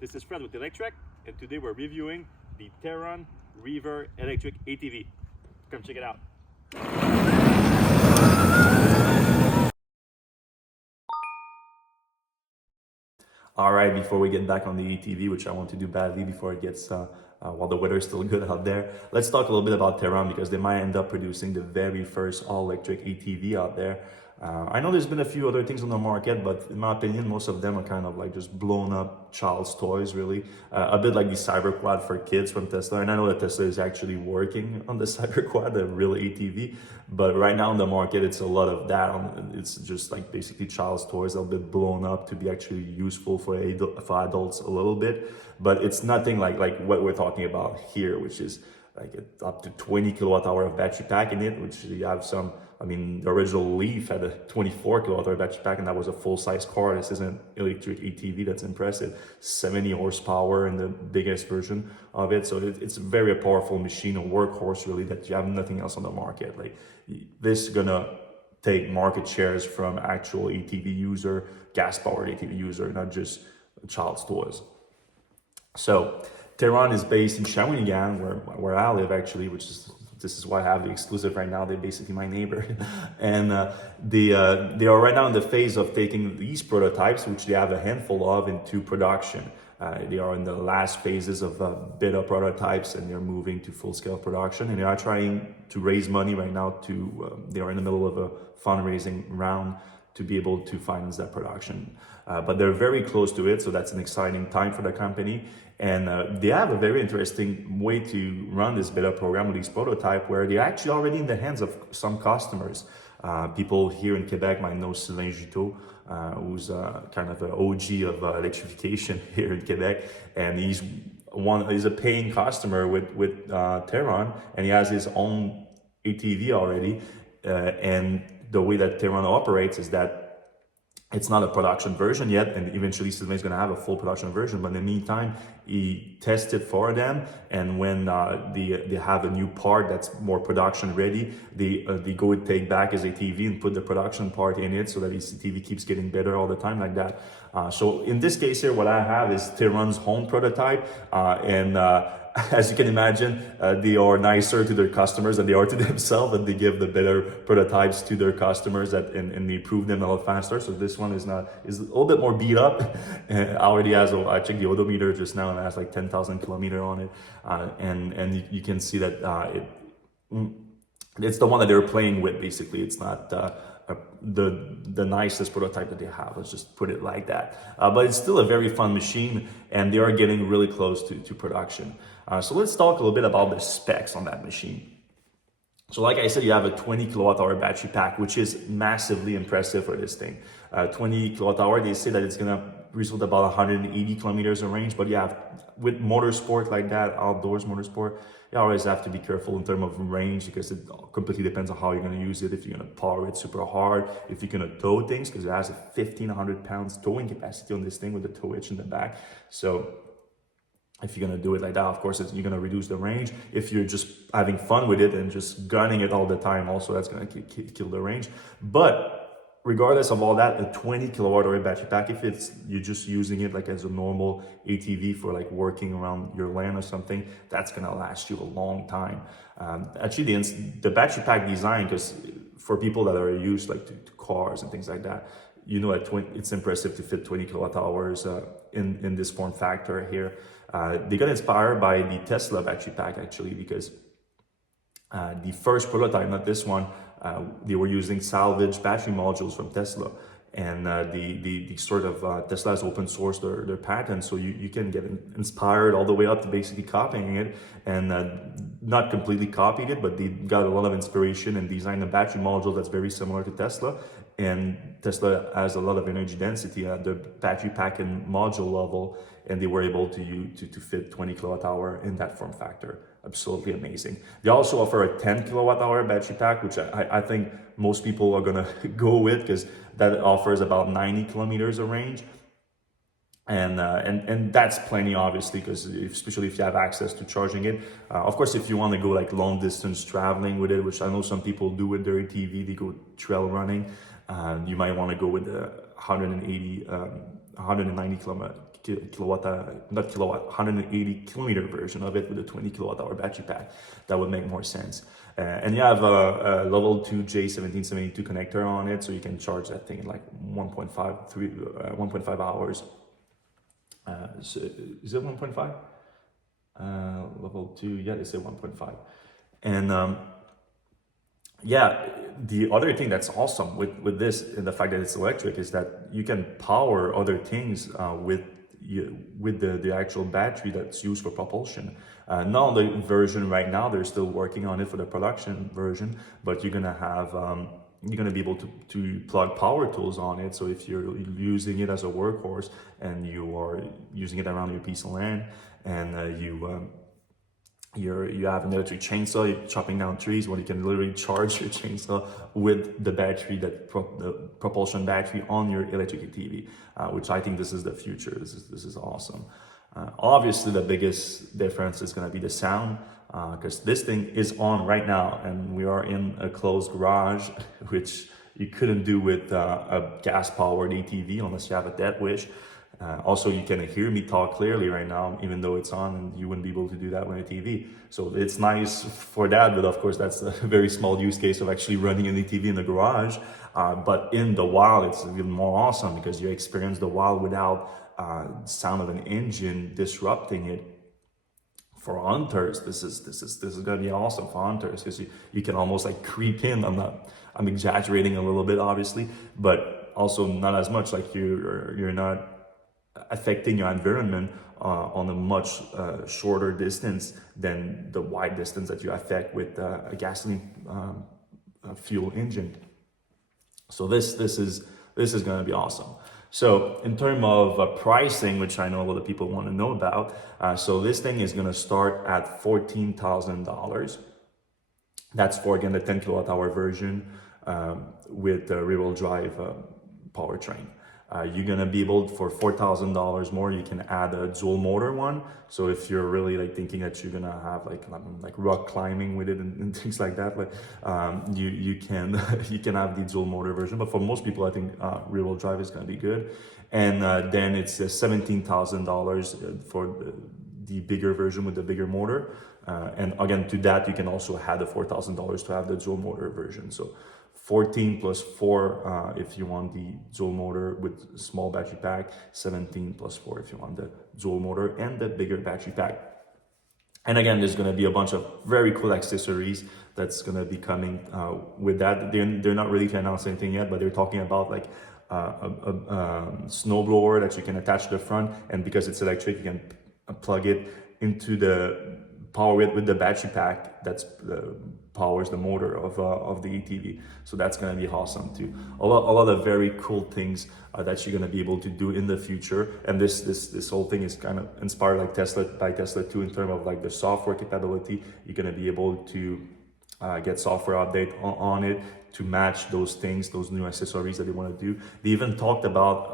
This is Fred with Electrek, and today we're reviewing the Theron Reever electric ATV. Come check it out. All right, before we get back on the ATV, which I want to do badly before it gets, while the weather is still good out there, let's talk a little bit about Theron because they might end up producing the very first all-electric ATV out there. I know there's been a few other things on the market, but in my opinion, most of them are kind of like just blown up child's toys, really. A bit like the Cyberquad for kids from Tesla. And I know that Tesla is actually working on the Cyberquad, the real ATV. But right now in the market, it's a lot of that. It's just like basically child's toys, a little bit blown up to be actually useful for adults a little bit. But it's nothing like what we're talking about here, which is like up to 20 kilowatt hour of battery pack in it, which you have some. I mean, the original Leaf had a 24 kilowatt hour battery pack, and that was a full-size car. This is an electric ATV that's impressive. 70 horsepower in the biggest version of it. So it's a very powerful machine, a workhorse really, that you have nothing else on the market. Like this is gonna take market shares from actual ATV user, gas-powered ATV user, not just child's toys. So Theron is based in Shawinigan, where I live actually, this is why I have the exclusive right now. They're basically my neighbor. And they are right now in the phase of taking these prototypes, which they have a handful of, into production. They are in the last phases of beta prototypes, and they're moving to full-scale production. And they are trying to raise money right now they are in the middle of a fundraising round to be able to finance that production. But they're very close to it, so that's an exciting time for the company. And they have a very interesting way to run this beta program with these prototype, where they're actually already in the hands of some customers. People here in Quebec might know Sylvain Juteau, who's kind of an OG of electrification here in Quebec, and he's a paying customer with Theron, and he has his own ATV already. And the way that Theron operates is that it's not a production version yet, and eventually Sylvain is going to have a full production version. But in the meantime, he tests it for them, and when they have a new part that's more production ready, they go and take back his ATV and put the production part in it, so that his ATV keeps getting better all the time like that. So in this case here, what I have is Theron's home prototype, and as you can imagine, they are nicer to their customers than they are to themselves, and they give the better prototypes to their customers and they prove them a lot faster. So this one is a little bit more beat up. Already has, I checked the odometer just now, and it has like 10,000 kilometers on it. And you can see that it's the one that they're playing with, basically. It's not the nicest prototype that they have, let's just put it like that. But it's still a very fun machine, and they are getting really close to production. So let's talk a little bit about the specs on that machine. So like I said, you have a 20 kilowatt hour battery pack, which is massively impressive for this thing. 20 kilowatt hour, they say that it's gonna result about 180 kilometers of range, but you have, with motorsport like that, outdoors motorsport, you always have to be careful in terms of range, because it completely depends on how you're going to use it. If you're going to power it super hard, if you're going to tow things, because it has a 1,500 pounds towing capacity on this thing with the tow hitch in the back. So if you're going to do it like that, of course, you're going to reduce the range. If you're just having fun with it and just gunning it all the time, also that's going to kill the range. But regardless of all that, a 20 kilowatt hour battery pack, if you're just using it like as a normal ATV for like working around your land or something, that's gonna last you a long time. Actually, the battery pack design, because for people that are used like to cars and things like that, you know, it's impressive to fit 20 kilowatt hours in this form factor here. They got inspired by the Tesla battery pack actually, because the first prototype, not this one, they were using salvaged battery modules from Tesla, and the sort of Tesla has open sourced their patent, so you can get inspired all the way up to basically copying it, and not completely copied it, but they got a lot of inspiration and designed a battery module that's very similar to Tesla. And Tesla has a lot of energy density at the battery pack and module level, and they were able to fit 20 kilowatt hour in that form factor. Absolutely amazing. They also offer a 10 kilowatt hour battery pack, which I think most people are gonna go with, because that offers about 90 kilometers of range. And that's plenty, obviously, because especially if you have access to charging it. Of course, if you want to go like long distance traveling with it, which I know some people do with their ATV, they go trail running. You might want to go with the 190 not kilowatt, 180 kilometer version of it with a 20 kilowatt hour battery pack. That would make more sense. And you have a level 2 J1772 connector on it, so you can charge that thing in like 1.5 hours. So is it 1.5? Level 2, yeah, they say 1.5. And yeah, the other thing that's awesome with this, and the fact that it's electric, is that you can power other things with the actual battery that's used for propulsion. Not on the version right now, they're still working on it for the production version, but you're gonna have you're gonna be able to plug power tools on it. So if you're using it as a workhorse and you are using it around your piece of land, and you have an electric chainsaw, you're chopping down trees, well, you can literally charge your chainsaw with the battery, the propulsion battery on your electric ATV, which I think this is the future. This is awesome. Obviously, the biggest difference is going to be the sound, because this thing is on right now, and we are in a closed garage, which you couldn't do with a gas-powered ATV unless you have a death wish. Also, you can hear me talk clearly right now, even though it's on, and you wouldn't be able to do that with a TV. So it's nice for that, but of course, that's a very small use case of actually running an ATV in the garage. But in the wild, it's even more awesome because you experience the wild without sound of an engine disrupting it. For hunters, this is gonna be awesome for hunters, because you can almost like creep in. I'm exaggerating a little bit, obviously, but also not as much. Like you're not affecting your environment on a much shorter distance than the wide distance that you affect with a gasoline fuel engine. So this is going to be awesome. So in terms of pricing, which I know a lot of people want to know about, so this thing is going to start at $14,000. That's for, again, the 10 kilowatt hour version with the rear-wheel drive powertrain. You're gonna be able, for $4,000 more, you can add a dual motor one. So if you're really like thinking that you're gonna have like rock climbing with it and things like that, like you can you can have the dual motor version. But for most people, I think rear-wheel drive is gonna be good. And then it's $17,000 for the bigger version with the bigger motor. And again, to that you can also add the $4,000 to have the dual motor version. So 14 plus 4 if you want the dual motor with small battery pack, 17 plus 4 if you want the dual motor and the bigger battery pack. And again, there's going to be a bunch of very cool accessories that's going to be coming with that. They're not really to announce anything yet, but they're talking about like a snowblower that you can attach to the front, and because it's electric, you can plug it into the power it with the battery pack that's powers the motor of the ATV. So that's going to be awesome too. A lot of very cool things that you're going to be able to do in the future. And this whole thing is kind of inspired like by Tesla too, in terms of like the software capability. You're going to be able to get software update on it to match those things, those new accessories that they want to do. They even talked about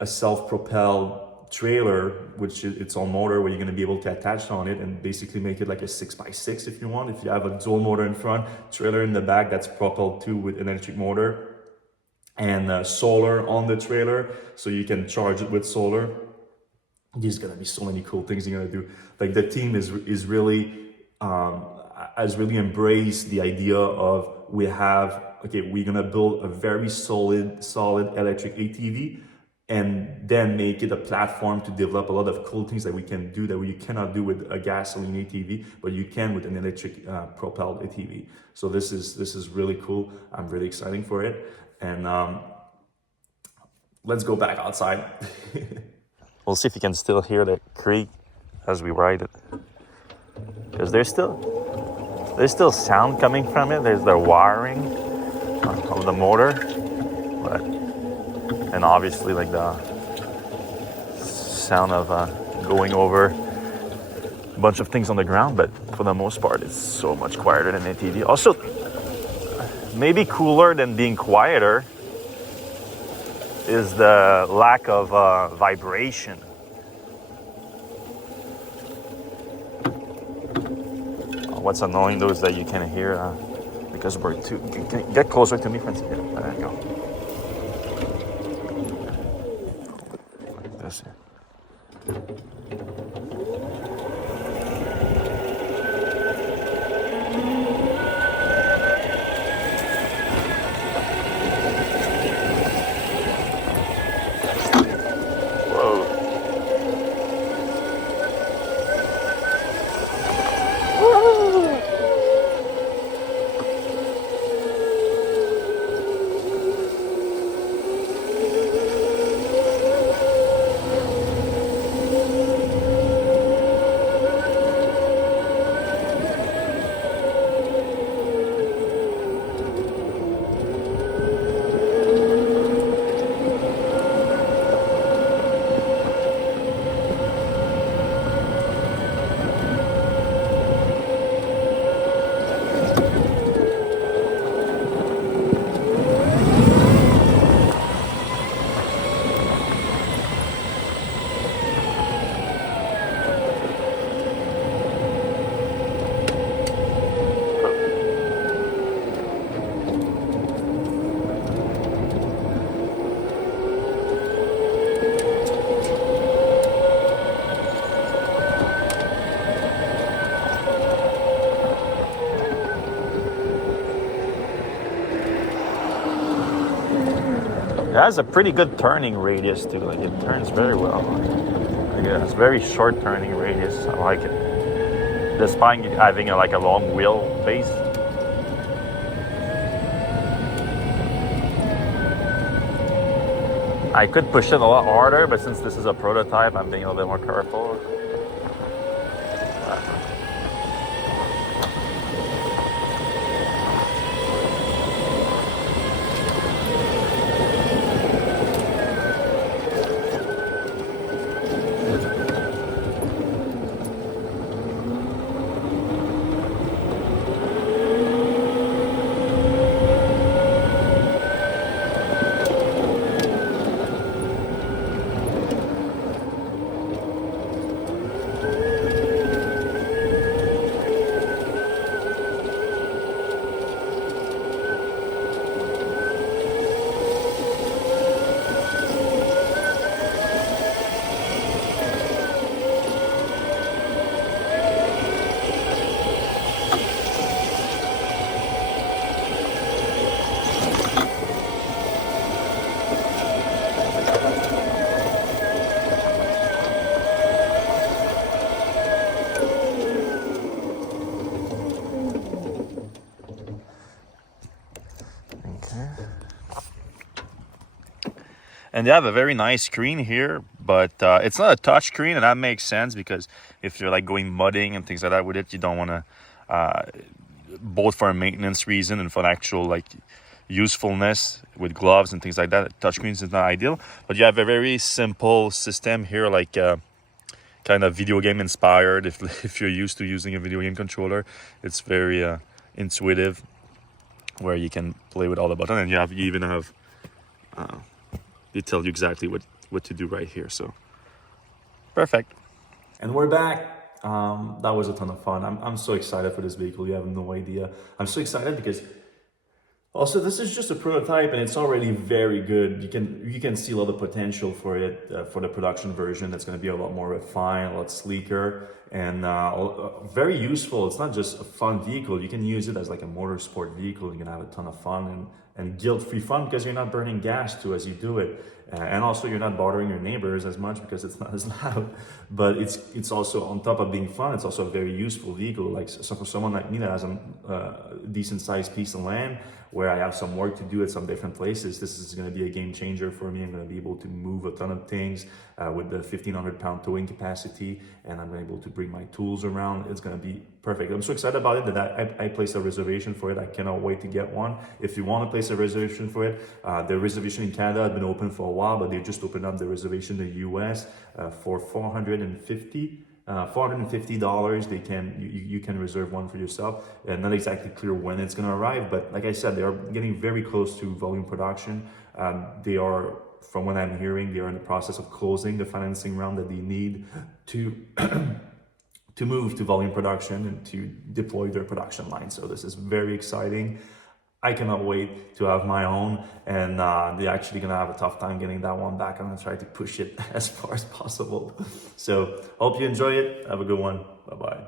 a self-propelled trailer, which is its own motor, where you're going to be able to attach on it and basically make it like a 6x6 if you want. If you have a dual motor in front, trailer in the back that's propelled too with an electric motor, and solar on the trailer, so you can charge it with solar. There's going to be so many cool things you're going to do. Like the team is really has really embraced the idea of we're going to build a very solid electric ATV, and then make it a platform to develop a lot of cool things that we can do that you cannot do with a gasoline ATV, but you can with an electric propelled ATV. So this is really cool. I'm really excited for it. And let's go back outside. We'll see if you can still hear the creak as we ride it, because there's still sound coming from it. There's the wiring of the motor, and obviously like the sound of going over a bunch of things on the ground, but for the most part it's so much quieter than an ATV. Also, maybe cooler than being quieter is the lack of vibration. What's annoying though is that you can hear because we're too. Can you get closer to me, Francis? Yeah, there you go. It has a pretty good turning radius too. Like, it turns very well. Like, it has very short turning radius. I like it, despite having like a long wheel base. I could push it a lot harder, but since this is a prototype, I'm being a little bit more careful. And they have a very nice screen here, but it's not a touch screen, and that makes sense because if you're like going mudding and things like that with it, you don't want to, both for a maintenance reason and for an actual like usefulness with gloves and things like that, touch screens is not ideal. But you have a very simple system here, like kind of video game inspired. If you're used to using a video game controller, it's very intuitive, where you can play with all the buttons, and you even have they tell you exactly what to do right here. So perfect. And we're back. That was a ton of fun. I'm so excited for this vehicle. You have no idea. I'm so excited because also this is just a prototype and it's already very good. You can see a lot of potential for it for the production version. That's going to be a lot more refined, a lot sleeker, and very useful. It's not just a fun vehicle. You can use it as like a motorsport vehicle. You can have a ton of fun and guilt-free fun because you're not burning gas too as you do it. And also you're not bothering your neighbors as much because it's not as loud. But it's also, on top of being fun, it's also a very useful vehicle. Like, so for someone like me that has a decent sized piece of land where I have some work to do at some different places, this is going to be a game changer for me. I'm going to be able to move a ton of things with the 1,500-pound towing capacity, and I'm able to bring my tools around. It's going to be perfect. I'm so excited about it that I placed a reservation for it. I cannot wait to get one. If you want to place a reservation for it, the reservation in Canada has been open for a while, but they just opened up the reservation in the US for $450. You can reserve one for yourself. Not exactly clear when it's going to arrive, but like I said, they are getting very close to volume production. They are, from what I'm hearing, they are in the process of closing the financing round that they need to to move to volume production and to deploy their production line. So this is very exciting. I cannot wait to have my own, and they're actually gonna have a tough time getting that one back. I'm gonna try to push it as far as possible. So hope you enjoy it. Have a good one. Bye bye.